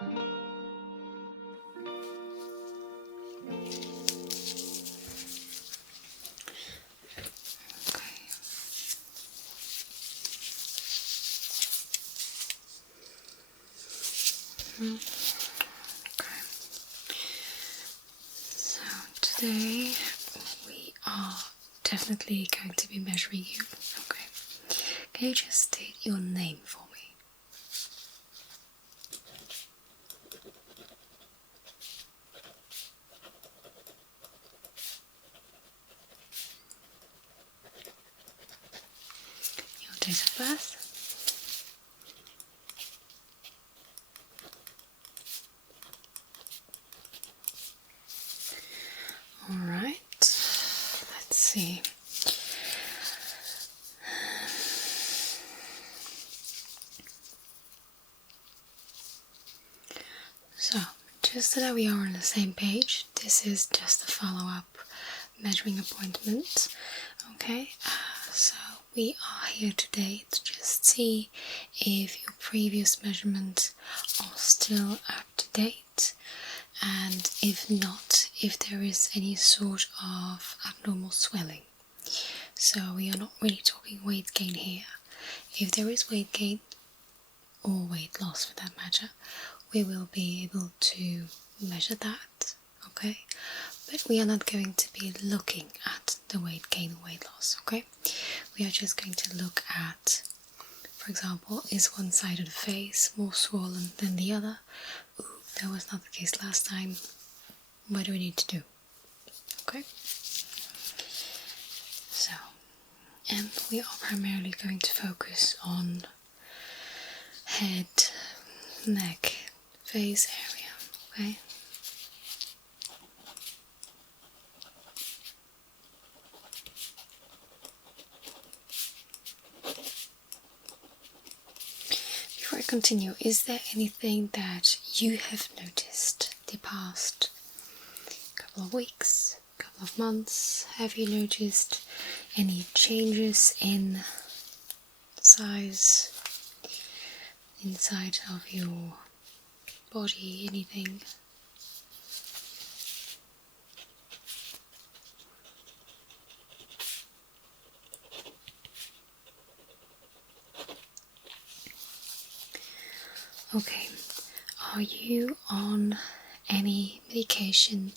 Okay. So today we are definitely going to be measuring you. Okay. Can you just state your name for me? Your date of birth? Alright, let's see. So, just so that we are on the same page, this is just a follow-up measuring appointment. Okay, so we are here today to just see if your previous measurements are still up to date, and if not, if there is any sort of abnormal swelling. So we are not really talking weight gain here. If there is weight gain, or weight loss for that matter, we will be able to measure that, okay? But we are not going to be looking at the weight gain or weight loss, okay? We are just going to look at, for example, is one side of the face more swollen than the other? Ooh, that was not the case last time. What do we need to do? Okay? So, and we are primarily going to focus on head, neck, face area, okay? Before I continue, is there anything that you have noticed the past couple of weeks, couple of months? Have you noticed any changes in size inside of your body, anything? Okay, are you on any medication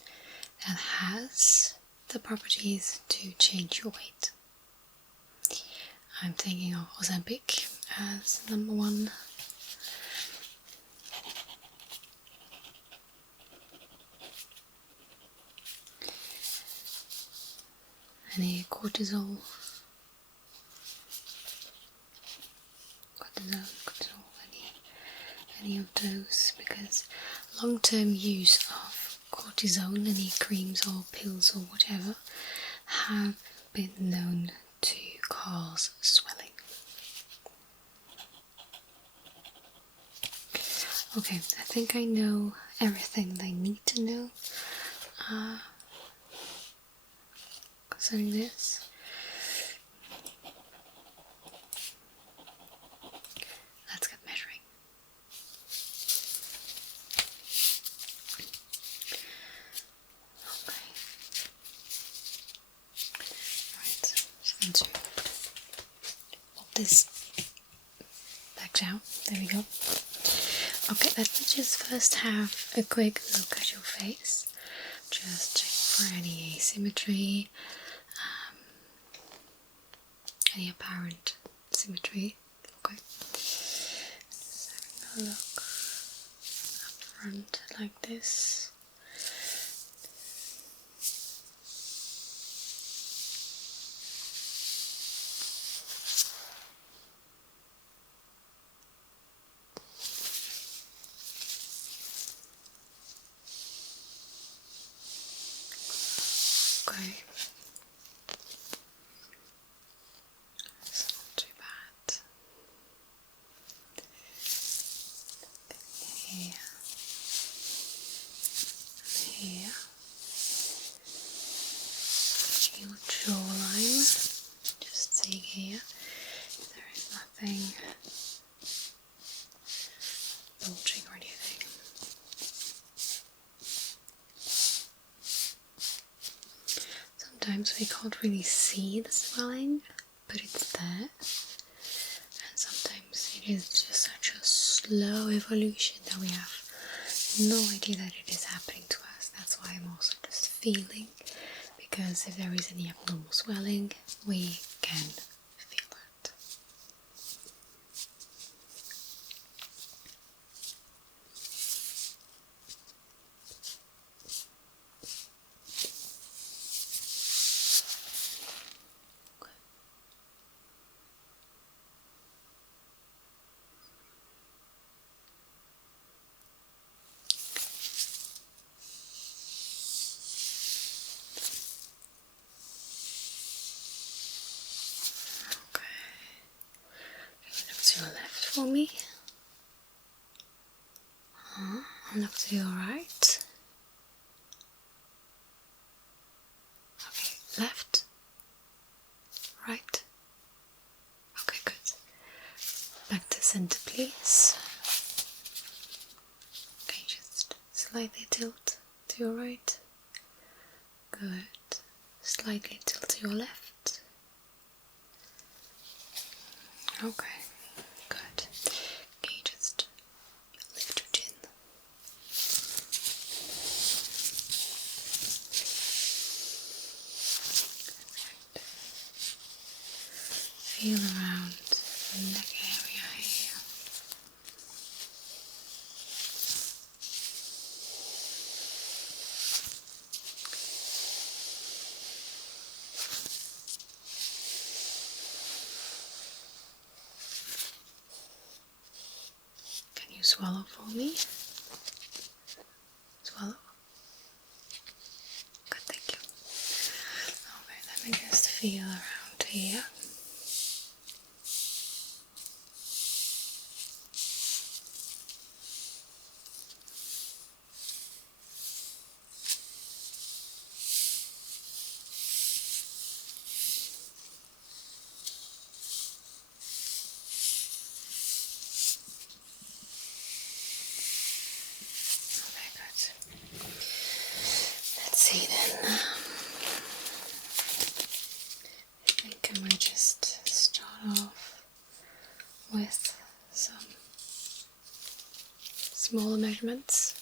that has the properties to change your weight? I'm thinking of Ozempic as number one. Any cortisol, any of those, because long-term use of cortisone, any creams or pills or whatever, have been known to cause swelling. Okay, I think I know everything that I need to know concerning this. Let's get measuring. Okay. Right, just going to pop this back down. There we go. Okay, let me just first have a quick look at your face. Just check for any asymmetry, any apparent symmetry. Okay. Just having a look up front like this. Okay. It's not too bad. Here. Here. Your jawline. Just seeing here. There is nothing bulging or anything. sometimes we can't really see the swelling, but it's there. And sometimes it is just such a slow evolution that we have no idea that it is happening to us. That's why I'm also just feeling, because if there is any abnormal swelling, we can feel it. Look to your left for me. And look to your right. Okay, left, right. Okay, good. Back to center, please. Okay, just slightly tilt to your right. Good. Slightly tilt to your left. Okay, good. Okay, just lift your chin. Feel around the neck area here. Can you swallow for me? Swallow. Good, thank you. Okay, let me just feel around here. Okay, good. Let's see then. I think I might just start off with some smaller measurements.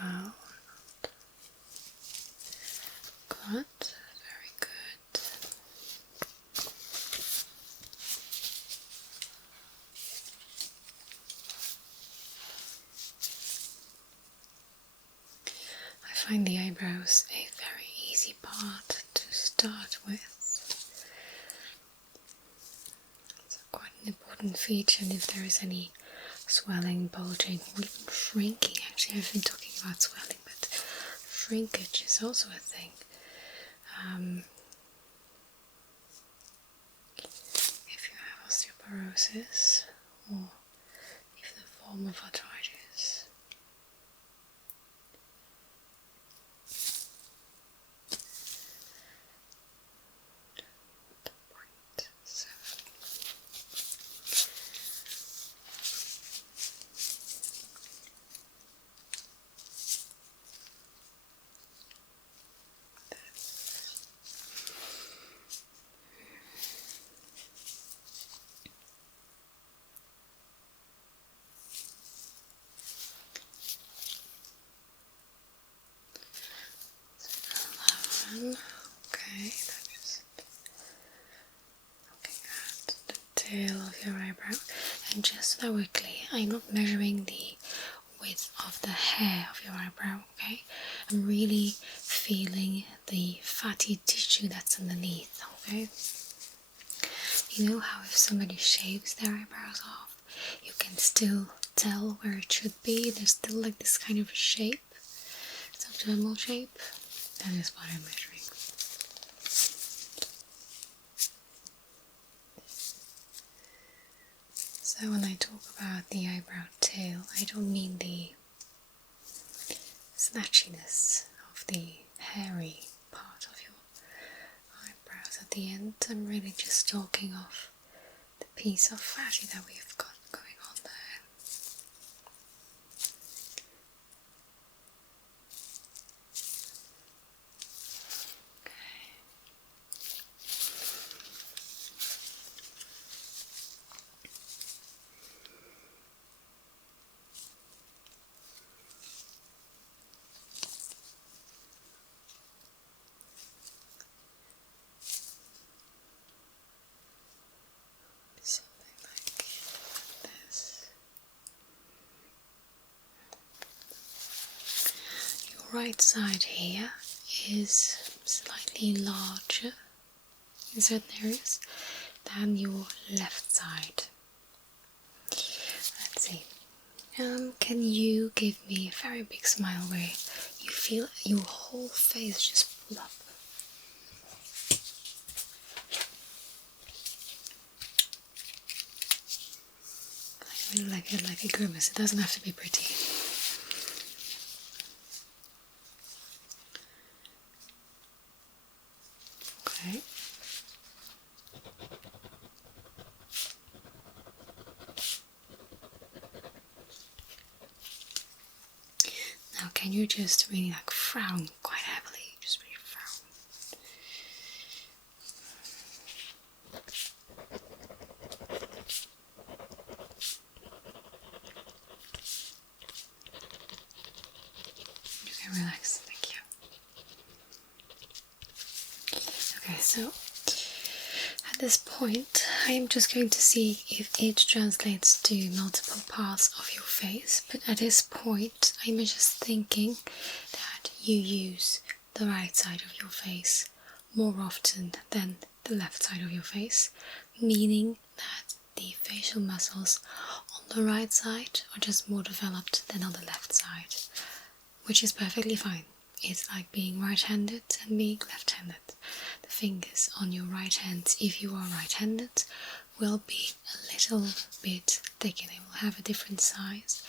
Well, good, very good. I find the eyebrows a very easy part to start with. It's quite an important feature, and if there is any swelling, bulging, or even shrinking, actually I've been talking about swelling, but shrinkage is also a thing. If you have osteoporosis or even a form of arthritis. tail of your eyebrow. And just so that we're clear, I'm not measuring the width of the hair of your eyebrow, okay? I'm really feeling the fatty tissue that's underneath, okay? You know how if somebody shaves their eyebrows off, you can still tell where it should be? There's still like this kind of shape, subdermal shape. That is what I'm measuring. So when I talk about the eyebrow tail, I don't mean the snatchiness of the hairy part of your eyebrows at the end. I'm really just talking of the piece of fatty that we've got going on there. Something like this. Your right side here is slightly larger in certain areas than your left side. Let's see. Can you give me a very big smile where you feel your whole face just pull up? I really like it like a grimace. It doesn't have to be pretty. Okay. Now can you just really like frown quite heavily? Just really frown. You can relax, thank you. Okay, so at this point I am just going to see if it translates to multiple parts of your face, but at this point I'm just thinking that you use the right side of your face more often than the left side of your face, meaning that the facial muscles on the right side are just more developed than on the left side, which is perfectly fine. It's like being right-handed and being left-handed. The fingers on your right hand, if you are right-handed, will be a little bit thicker. They will have a different size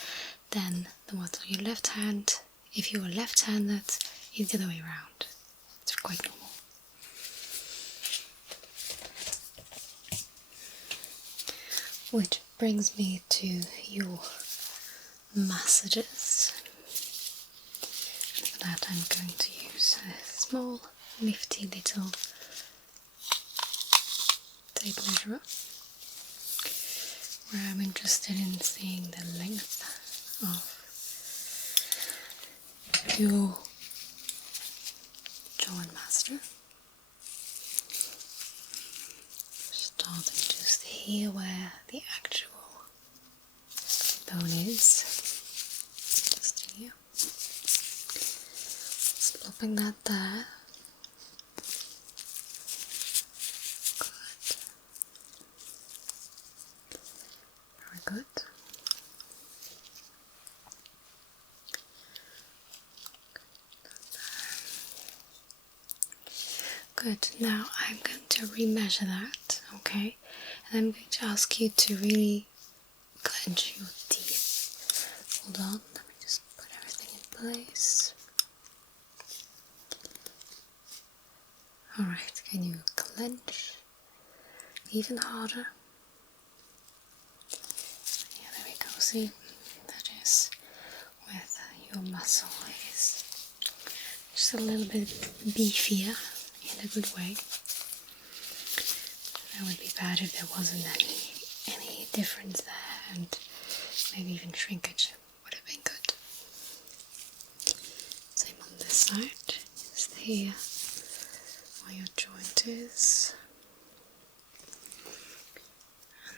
than the ones on your left hand. If you are left-handed, it's the other way around. It's quite normal. Which brings me to your massages. For that I'm going to use a small, nifty little tape measure, where I'm interested in seeing the length of your jaw and master. Starting just here where the actual bone is. Just here. Just plopping that there. Good. Very good. Good, now I'm going to remeasure that, okay? And I'm going to ask you to really clench your teeth. Hold on, let me just put everything in place. Alright, can you clench even harder? Yeah, there we go, see? That is with your muscle. It is just a little bit beefier. In a good way. That would be bad if there wasn't any difference there, and maybe even shrinkage would have been good. Same on this side, just here where your joint is, and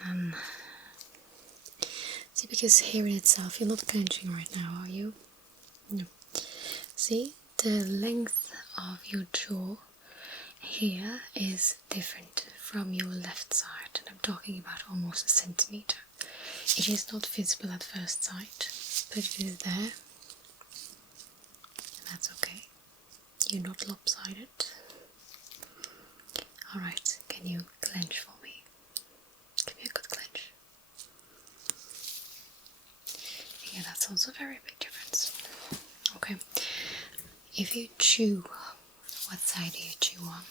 See, because here in itself, you're not clenching right now, are you? No. See, the length of your jaw here is different from your left side, and I'm talking about almost a centimeter. It is not visible at first sight, but it is there, and that's okay. You're not lopsided. Alright, can you clench for me? Give me a good clench. Yeah, that's also a very big difference. Okay, if you chew, what side do you chew on?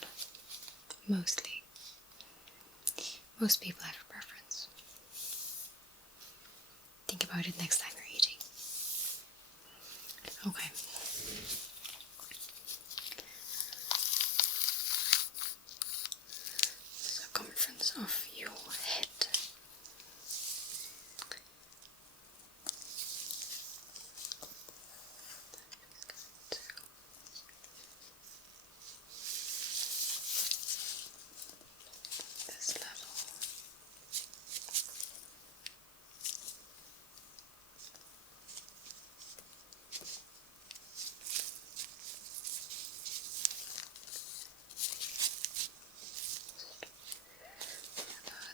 Mostly. Most people have a preference. Think about it next time you're eating. Okay. Circumference of your head. This level.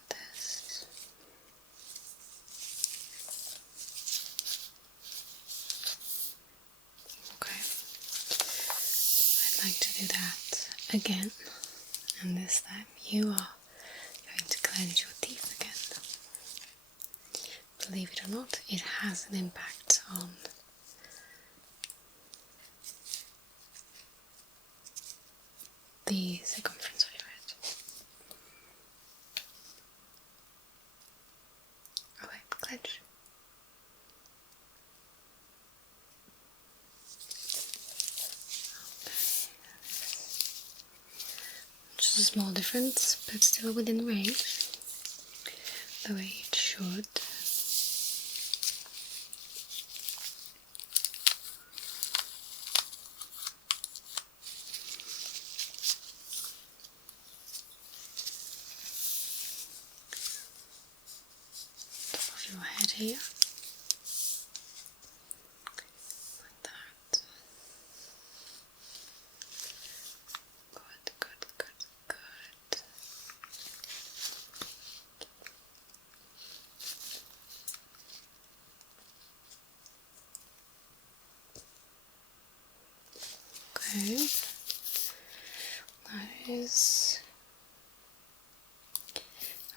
This. Okay, I'd like to do that again, and this time you are going to clench your teeth again. Believe it or not, it has an impact on the circumference of your head. Okay, clench. Just a small difference, but still within range, the way it should. Top of your head here, like that. Good, good, good, good. Okay, that is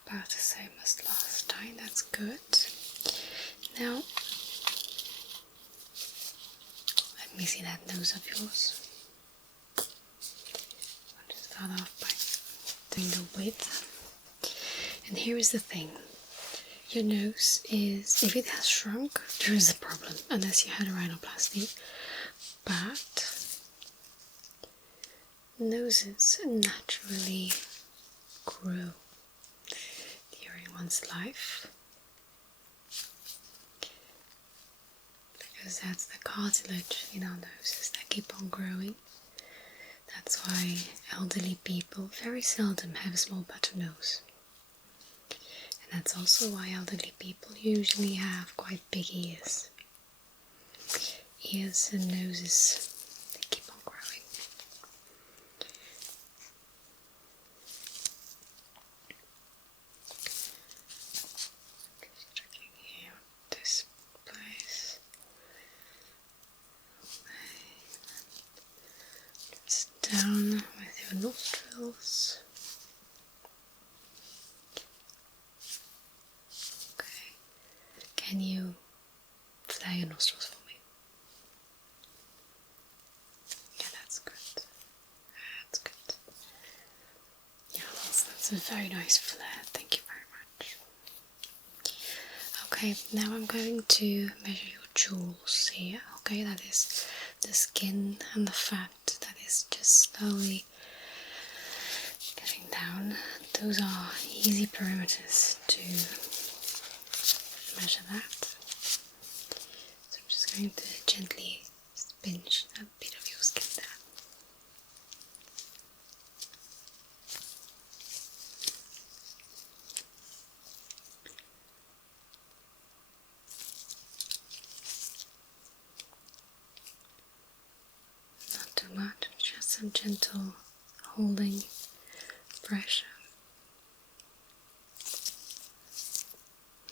about the same as last time, that's good. Now, let me see that nose of yours. I'll just start off by doing the width. And here is the thing. Your nose is, if it has shrunk, there is a problem, unless you had a rhinoplasty. But noses naturally grow during one's life, because that's the cartilage in our noses that keep on growing. That's why elderly people very seldom have a small button nose. And that's also why elderly people usually have quite big ears. Ears and noses, they keep on growing. Just checking here, this place. Just down with your nostrils. Okay. Can you flare your nostrils for me? Yeah, that's good. That's good. Yeah, that's a very nice flare. Thank you very much. Okay, now I'm going to measure your jewels here. Okay, that is the skin and the fat that is just slowly getting down. Those are easy parameters to measure that. So I'm just going to gently pinch that bit of your skin there. some gentle holding pressure.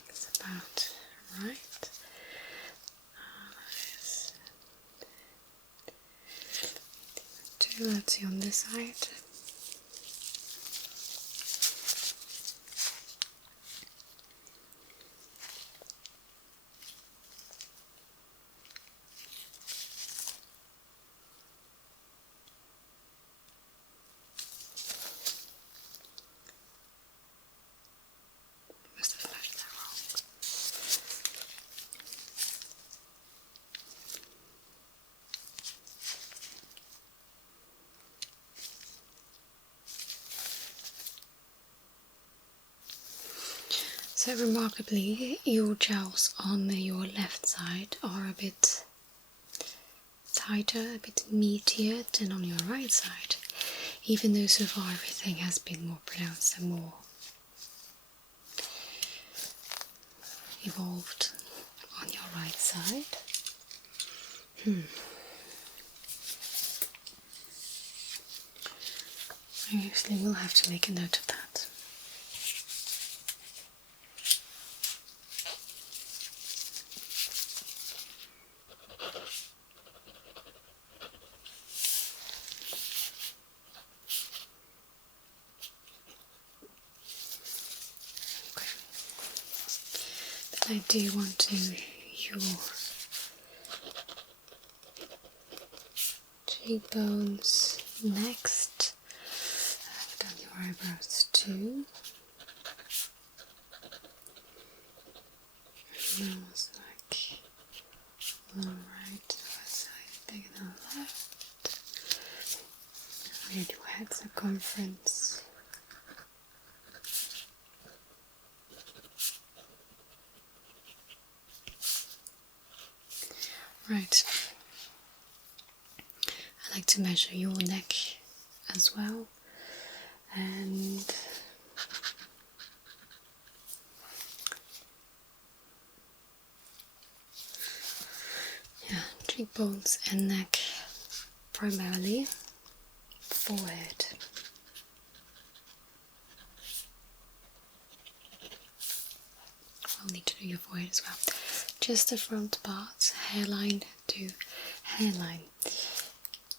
It's about right. Let's see on this side. Must have left that wrong. So remarkably, your gels on your left side are a bit tighter, a bit meatier than on your right side, even though so far everything has been more pronounced and more evolved on your right side. I usually will have to make a note of that. I do want to your cheekbones next. I've done your eyebrows too. And that was like on the right side bigger than the left. We do head circumference. Right, I like to measure your neck as well, and yeah, cheekbones and neck primarily, forehead. I'll need to do your forehead as well. Just the front part, hairline to hairline.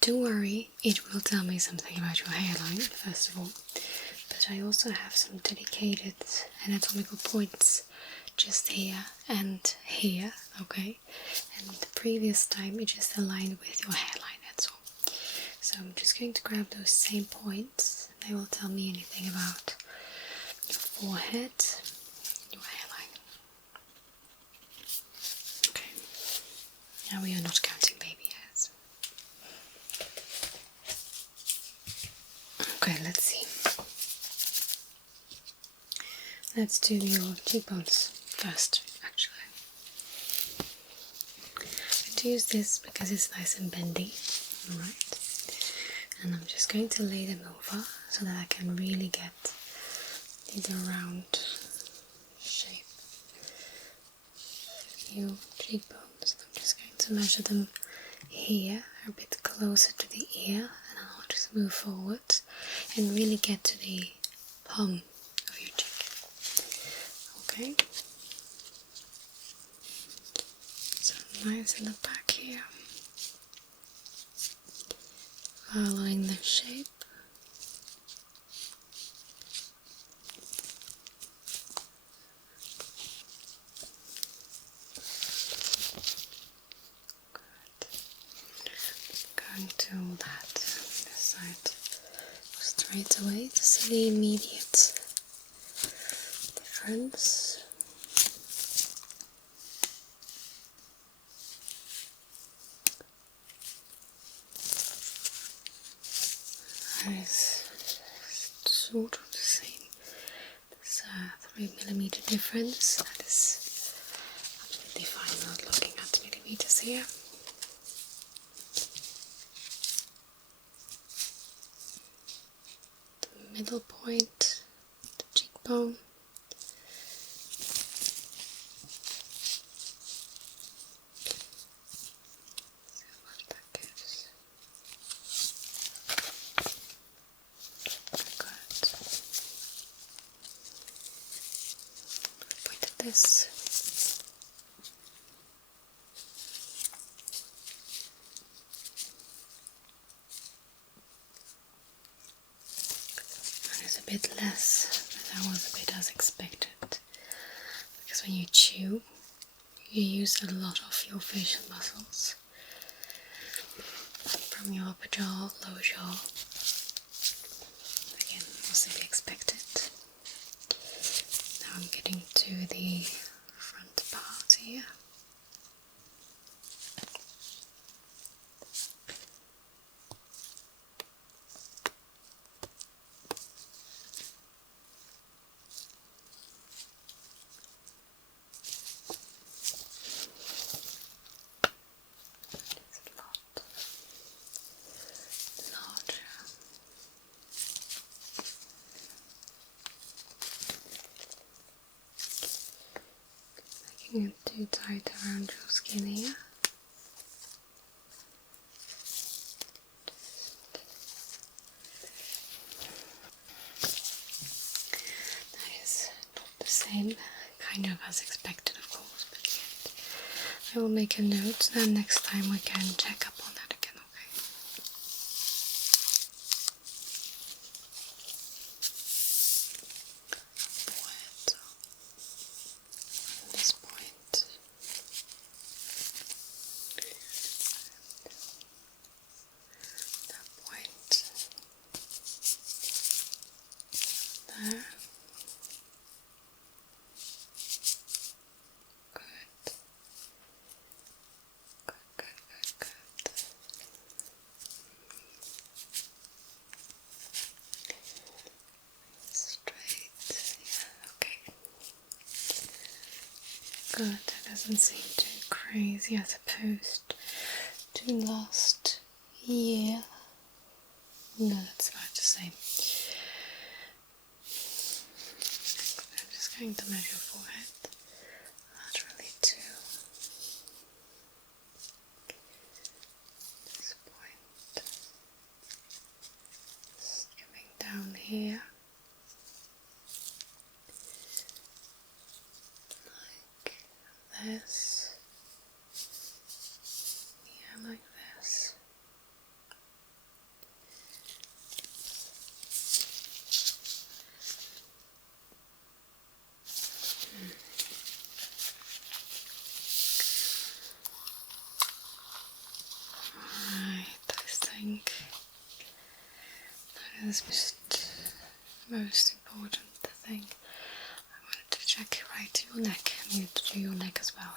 Don't worry, it will tell me something about your hairline, first of all, but I also have some dedicated anatomical points just here and here, okay? And the previous time it just aligned with your hairline, that's all. So I'm just going to grab those same points. They will tell me anything about your forehead, your hairline. Okay, now we are not counting baby hairs. Okay, let's see. Let's do your cheekbones first, actually. I use this because it's nice and bendy, alright? And I'm just going to lay them over so that I can really get the round shape of your cheekbones. I'm just going to measure them here, a bit closer to the ear, and I'll just move forward and really get to the palm of your cheek. Okay? So nice in the back here. Following the shape. Going to all that on this side straight away to see the immediate difference. That is sort of the same. This 3mm difference. That is absolutely fine, not looking at millimeters here. The middle point, the cheekbone. See what that gives. this. And it's a bit less, but that was a bit as expected. Because when you chew, you use a lot of your facial muscles. From your upper jaw, lower jaw. Again, was to be expected. Now I'm getting to the front part here. Making it too tight around your skin here. That is not the same, kind of as expected of course, but yet I will make a note, then next time we can check up on that again, okay? Forehead. At this point. That point. There. Good. Good. Straight. Yeah, okay. Good. That doesn't seem too crazy as opposed to last year. No, that's about the same. I'm just going to measure your forehead. Laterally too. This point. Just coming down here. Like this. Yeah, like this. I think that is most important thing. I wanted to check right to your neck, and you to do your neck as well.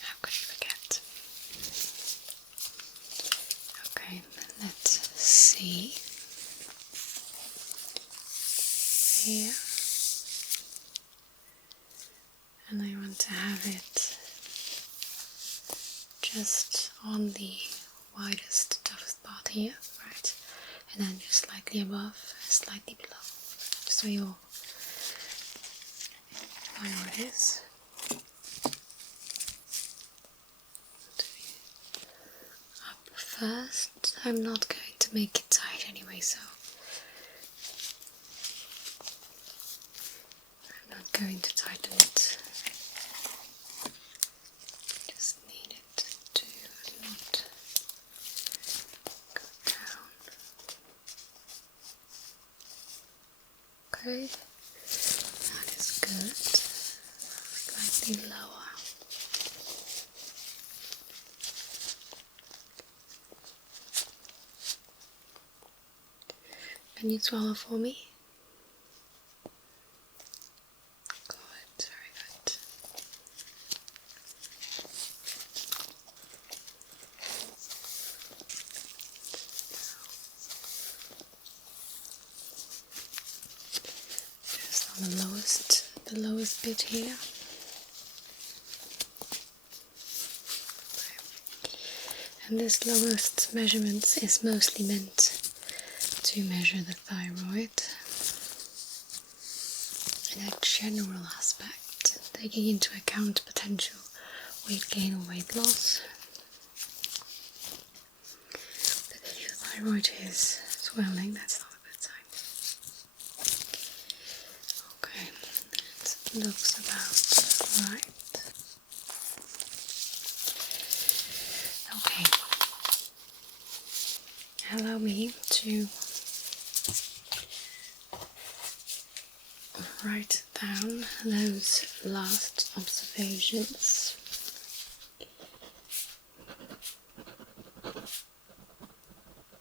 How could you forget? Okay, let's see. Here. And I want to have it just on the widest, toughest part here, right? And then just slightly above, slightly below. Just so you're where it is. Up first. I'm not going to make it tight anyway, so I'm not going to tighten it. Just need it to not go down. Okay, that is good. Slightly lower. Can you swallow for me? Good, very good. Just on the lowest bit here. And this lowest measurement is mostly meant to measure the thyroid in a general aspect, taking into account potential weight gain or weight loss. But if your thyroid is swelling, that's not a good sign. Okay, let's Looks about right. Okay. Allow me to write down those last observations.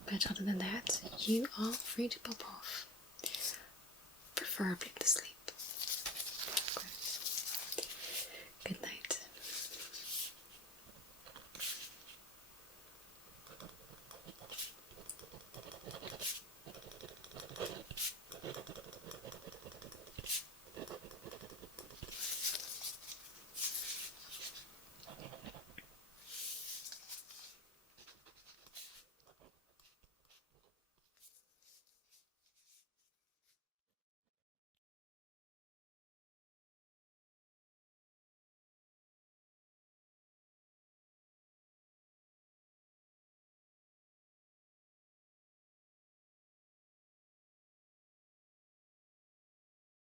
But other than that, you are free to pop off, preferably to sleep.